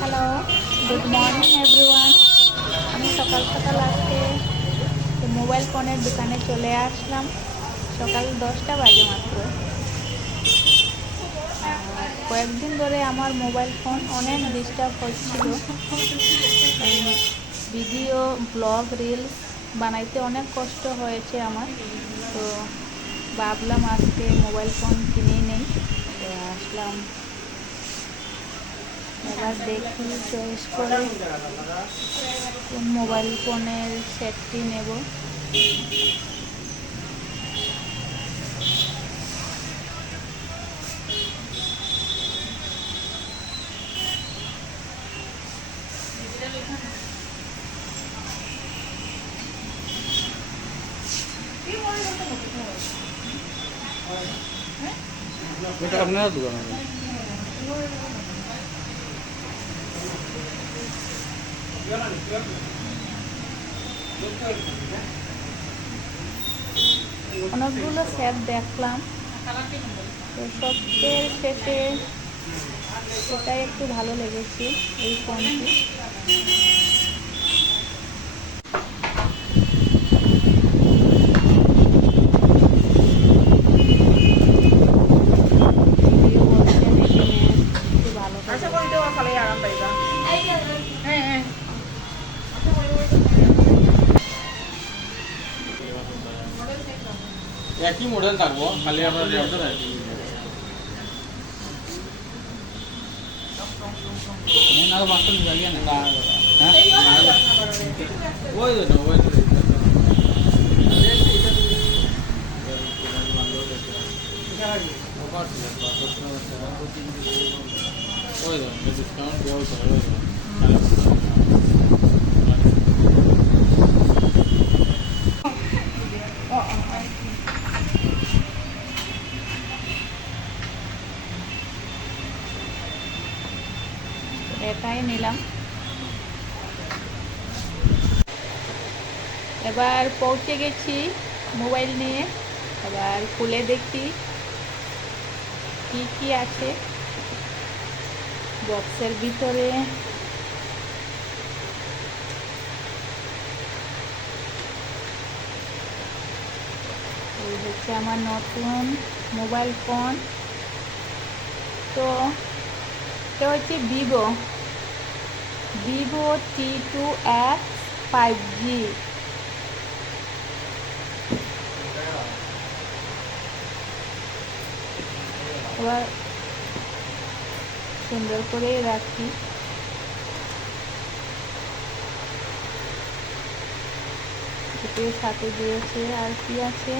Hello, good morning everyone. আমি সকাল সকাল আজকে মোবাইল ফোনের দোকানে চলে আসলাম। সকাল 10টা বাজে মাত্র। কয়েকদিন ধরে আমার মোবাইল ফোন অনেক ডিস্টার্ব হচ্ছিল। ভিডিও, ব্লগ, রিলস বানাইতে অনেক কষ্ট হয়েছে আমার। তো ভাবলাম আজকে মোবাইল ফোন কিনেই নেই, তো আসলাম। এবার দেখি চয়েস করে কোন মোবাইল ফোনের সেটটি নেব। এটা আপনার দোকান অনেকগুলো সেট দেখলাম, তো সবচেয়ে শেষে সেটাই একটু ভালো লেগেছে, এই ফোনটি। ভিডিও বলছেন এখানে একটু ভালো একই মডেল থাকবো, খালি আমরা রেটটা রাখি। না বাস্তব লাগিয়ে না, হ্যাঁ ওই তো ওই তো ওই তো ডিসকাউন্ট দেওয়া হবে। এটাই নিলাম। এবার পৌঁছে গেছি মোবাইল নিয়ে। এবার খুলে দেখি কি কি আছে বক্সের ভিতরে। এই হচ্ছে আমার নতুন মোবাইল ফোন। তো এটা হচ্ছে ভিভো T2X 5G। এবার সুন্দর করে রাখি। এটির সাথে দিয়েছে আর কি আছে,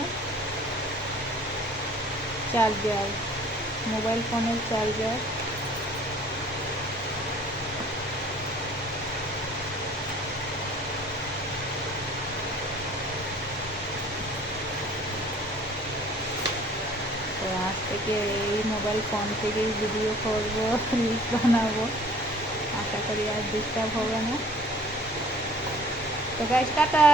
চার্জার, মোবাইল ফোনের চার্জার। তো আজ থেকে এই মোবাইল ফোন থেকেই ভিডিও করবো, রিলস বানাবো। আশা করি আর ডিস্টার্ব হবে না। তো গাইস, টাটা।